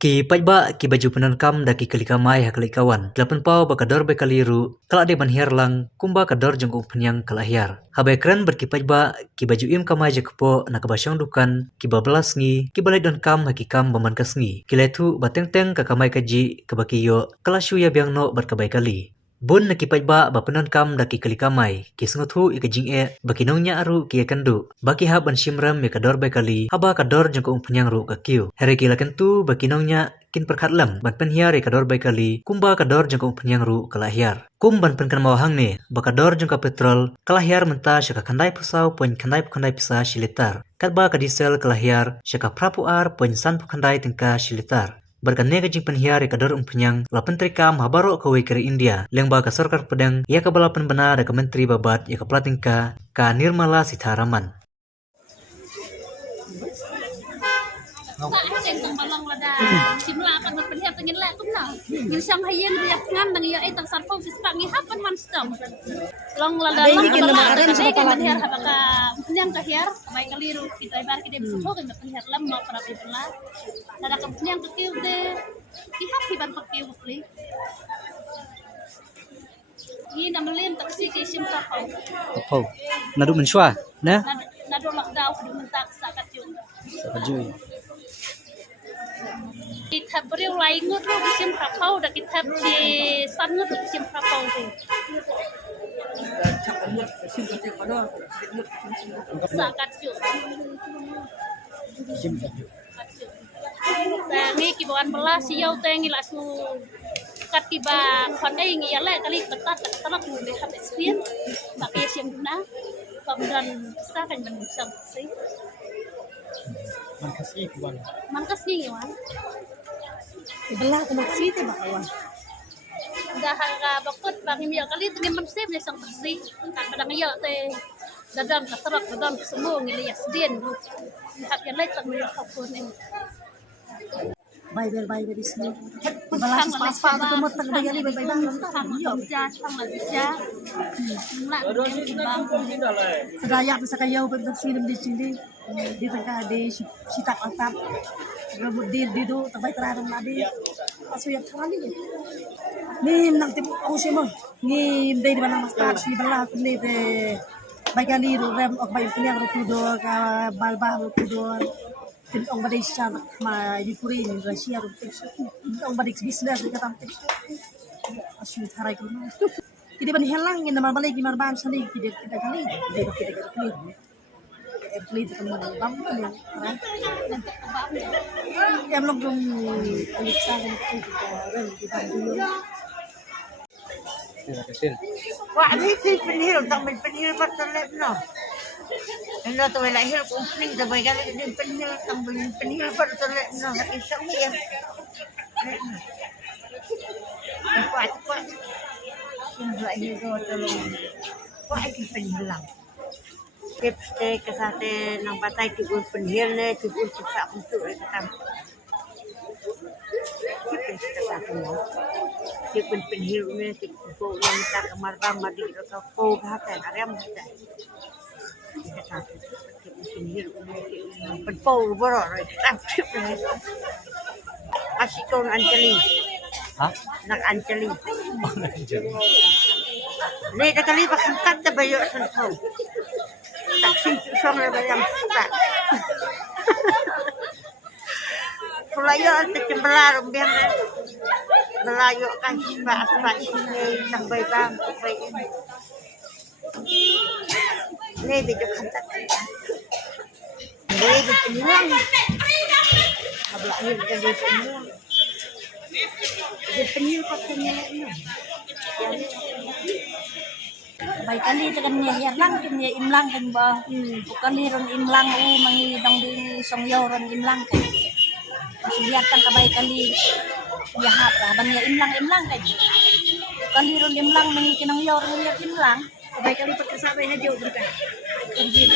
Ki pajba ki baju penankam da ki kalikamai hakali kawan. Delapan pau bakador bekaliru. Kala de banhiar lang kumba kador jengkung penyang kalahiar. Habai keren berkipajba ki baju im kamai jekepo nakabasyang dukan ki babelas ngi ki balai don kam hakikam baman kasngi. Kiletu bateng-teng kakamai kaji kebakiyo kelasyu ya biang no berkabai kali. Bun nakipajba bapenon kam daki kalikamai ki senguthu ikajing bakinongnya aru ki akandu baki ha ban shimram kador kali haba kador jengkung penyang ru kakiu here ki lakentu bakinongnya kin perkhatlam ban penhiar kador kali kumba kador jengkung penyang ru kalahiar kum ban penkan mawahang ne bakador jengka petrol kalahiar menta syaka kandai pusau poin kandai pisa shilitar katba kadisel kalahiar syaka prapu ar poin san kandai tingka shilitar berkane kajing penhiar kador penyang la penteri kam habaro kawe kere India lengba ka sarkar pedang ya kabala benar ka menteri babat ya ka platingka ka Nirmala Sitharaman. Tentang balong lada simla akan berpenhiar tengin lek kum na ngin sang hayen riap ngam nang ya tang sarpong sispak ngi hapan man stam long lada long kemarin sa penhiar habaka penyang kahiar kamai kaliru kita ibar kita bisa ho kan penhiar lam mau para pipla lada kam penyang kekiu de pihak hiban pakiu beli ini namelin taksi ke simta Apa? Nadu mensyua, nah? Nadu lockdown di mentak sakat jung. Sakaju. Kita beri lain ngut ru sim prapau dah kita di san ngut sim prapau tu. Sakat jung. Ni kibawan belas siau tengi lasu kat tiba pandai ngi yale kali betat telak mu be hat spin pakai sim guna kemudian bisa kan bisa sih mangkas ni wan belah ke maksi teh bakawan dah harga bakut bagi mia kali tengin bersih ni sang bersih kan padang ya teh dadam keterak dadam semua ngi lias din hat yang lain tak melihat kapun ni bay di sini belah pas tu kemot tak bayar bay yo ja sang la ja nak bang sedaya bisa kaya bersih di sini di tengah di sitak atap rambut di do tabay terang nabi asu yang kali ni nang tipu aku sih mah ni dari mana mas tak si belah ni de bay kali rem ok bay punya rukudo ka balba rukudo tin ong badai siya ma di puri ni Rusia rutin ong badai bisnes di katam asu tarai ko kidi ban helang ni naman balay gimar ban sali kidi kita kali play itu bam yang em long dong ulit sa itu ren di dulu wah ni si penhil tang penhil patlet no endo to wala hil kumpling to bay gali din penhil tang penhil patlet no isang ni ya kuat sindra hil do tolong wah iki penhil lang tips ke sate nang patay tibul penhil ne tibul sa untuk katam tips ke sate no tibul penhil ne tibul yang tak kamar madi ko bahata arem bahata kita sate tibul penhil ne penpol boro katam tip ne asikon Anjali nak Anjali ni dah kali bakangkat ta bayo sentau taksi song le bayang tak pulayo ante cembelar biang melayo kan sebab ini sampai bang sampai ini video kantak ini di penyulang abla ini di penyulang di penyul katanya ini bay kali tekan nya lang kin nya imlang kan ba kali ron imlang mangi dong di songyo ron imlang kan lihat kan kabay kali ya hapa ban nya imlang kan kali ron imlang mangi kinang yo ron imlang kabay kali pagkasabay na dio berkan kanjin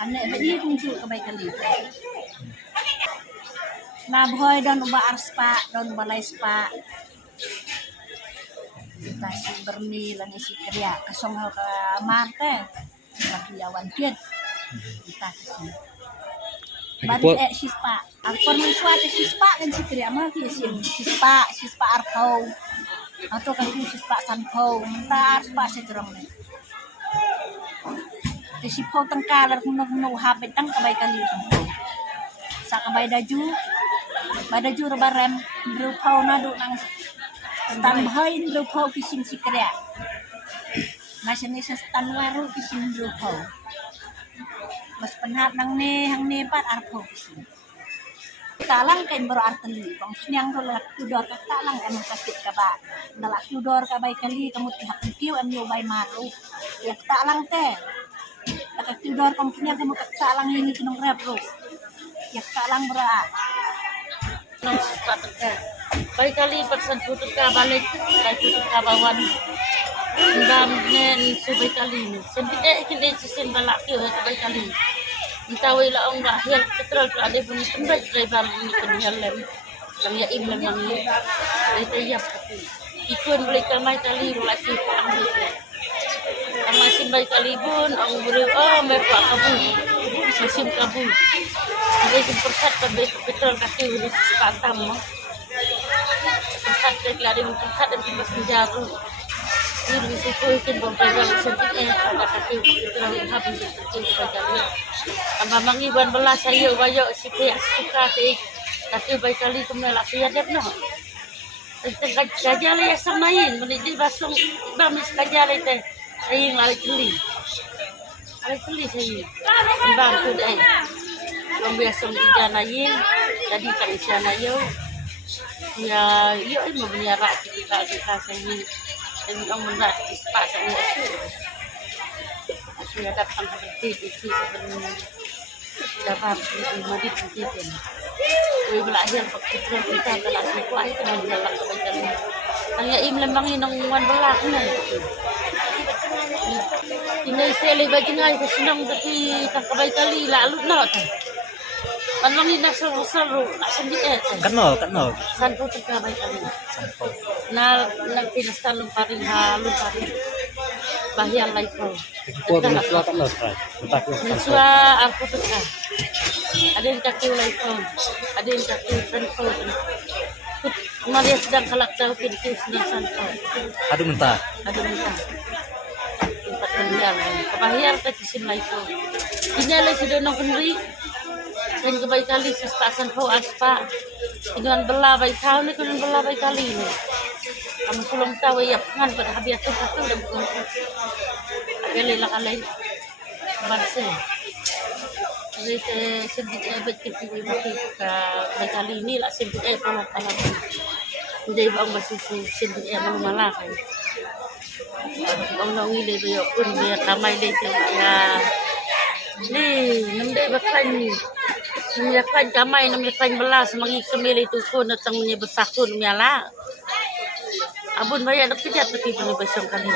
ane ba ni kung su kabay kali na boy don ba arspa don balai spa kasi bermi lang isi kerja kasong ka marte lagi awan kit kita kasi Baru sispa. Arpon mensuat sispa kan si kriya mah sispa arpau. Atau kan sispa sanpau. Mentar sispa sejerong ni. Di sipau tengkar kuno habet tang kabay kali. Sa kabay daju rebarem rupau nadu nang tambay rupau kising si kriya. Masih sa tanwaru kising rupau. Mas penhat nang hang ne pat arpo kising. Talang kain baru arteli, bang yang rolak tudor ka talang kan sakit ka ba. Nalak tudor ka bay kali kamu tihak kiu am yo bay maru. Ya talang te. Taka tudor kamu punya kamu talang ini kinong repro. Ya talang berat. Nang sispa tengkar. Bay kali persen putut ka balik, bay putut ka bawan. Ndam nen subay kali ni. Sempit kini sisen balak yo bay kali. Entawai la ong ba hial petrol ka ade pun pendai driver ni kenal lem. Kang ya im lem ni. Ai tayap tapi. Ikun boleh kamai kali rola si pang ni. Ama simbay kali pun ang buru merpa kabu. Sasim kabu. Ada persat pada petrol kaki di sepantam. Persat ke ade pun persat dan timbas penjara. Ini risiko ikan bompegal sempit ada kaki petrol habis itu kali. Mamang iban belas saya bayo si kayak suka kaki baik kali kemelak saya dep no. Tengah gajah le samain meniti basung bamis gajah le teh saya lari celi saya bang tu deh. Yang biasa dijanain tadi kan sana yo ya yo mau menyarak kita saya dan orang mendak ispat saya sudah datang seperti di sini dapat medit medit ini. Kue belajar pekerja kita telah sesuai dengan jalan kebaikan. Hanya im lembang inong wan belak ni. Ini seli bagi ngai kesenang tapi tak kebaikan li lalu nak. Kanong ina seru nak sendiri. Kenal. Sanpu terkebaikan. Na nagtinastan lumpari lumpari. Bahian laiko. Mensua aku tu kan. Ada yang kaki laiko, ada yang kaki sanpo. Maria sedang kalak jauh pintu sedang sanpo. Aduh mentah. Tempat kendial. Kebahian kecisim laiko. Ini adalah sudah nak kendri. Dan kebaik kali sispa sanpo aspa. Dengan belah baik kau ni dengan belah baik kali ni. Kamu sulung tahu ya pengan pada habis tu satu dan pengan. Agak lah kalai bangsa. Jadi sedikit betul kali ini lah sedikit kalau jadi bang masih sedikit malu-malu kan. Bang nak ngilai dia pun dia ramai dia ya. Ni nampak bakal ni. Nampak kamai nampak belas magi kemil itu pun datang menyebut sakun miala. Abun bayar nak kerja tapi punya besok kali.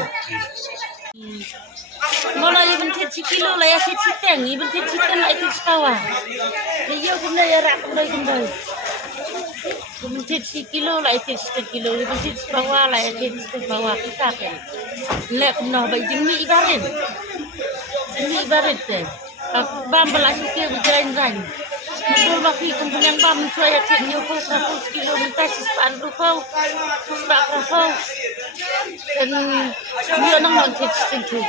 Mulai bentit kilo lah ya citeng, bentit citeng lah itu sekawan. Dia guna ya rak kembali. Bentit kilo lah itu kilo, bentit sekawan lah itu sekawan kita kan. Lek noh baik jemi ibarat teh. Bam belas kilo berjalan-jalan. Betul bagi kumpulkan bam saya cek nyokong 100 kilo minta sispan rupau, sispan rupau. Dan dia nang cek sentuh.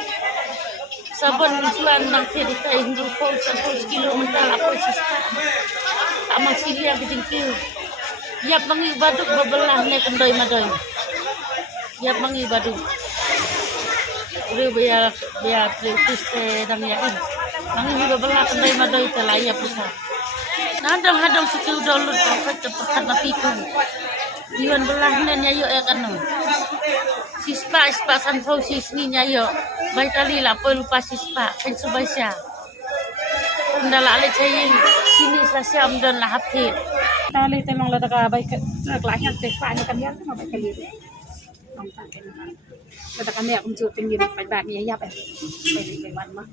Sabun tuan nang cek ditain rupau 100 kilo minta apa sispan. Amal sili yang kecil. Yap mangi baduk bebelah ne kendoi madoi. Yap mangi baduk. Udah biar kritis dan yakin. Mangi bebelah kendoi madoi telaya pusat. Hadang sikil dulu dapat cepat napi ku. Iwan belah nen nyayo ya kan. Sispa sanfau sisni nyayo. Baik kali lah poi lupa sispa kan subaisya. Kendala ale caying sini sasiam dan lah hati. Tali temang la taka baik kelahir teh pa ni kan ya ma baik kali. Nong ta kan. La taka me aku ju tinggi bai ba ni ya ba. Bai wan ma.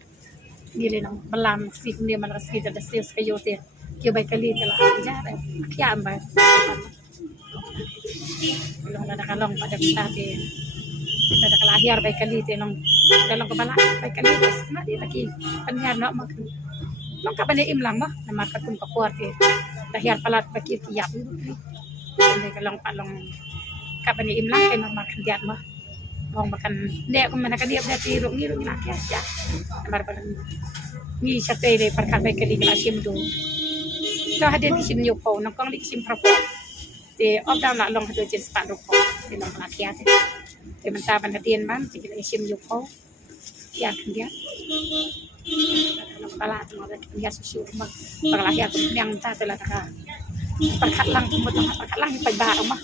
Ni le nang belam si dia man reski ada sis kayo teh. Kyo baik kali telah ajar kiam ba. Long la nakalong pada kita teh. Kita kelahir baik kali teh nong dalam kepala baik kali terus na di lagi penyiar nak mak. long ka bani imlang mo na makatum ka kuwarte dahil palat bakit tiyak hindi ka long palong ka bani imlang kay makandiat mo mong makan hindi ako manakadiap na tirong ngirong inakya siya namar palang ni sa tere perkabay kali na sim do so hadin isim niyo po nang kong isim prapo te op down la long hado jes pan ro po te long lakya te mentaban hadin man te isim niyo po ya kandia pala mo da ya susu mag paglaki ako yang ta tela ta perkat lang kumot lang perkat lang pagba ma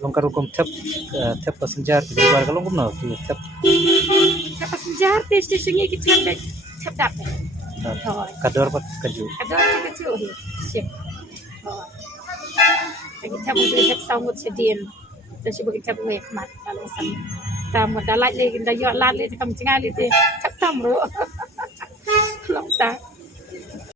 Long karukom tep passenger di luar kalong kumno tep Siapa sejar tes singi kita dek siap dapat. kador pat kaju. Ada kita tu siap. Kita boleh lihat sangut sedih. Dan cuba kita boleh mat kalau sang. Tamu dalat lagi kita yo lat lagi kamu tinggal itu. Cap tamro. Long tak.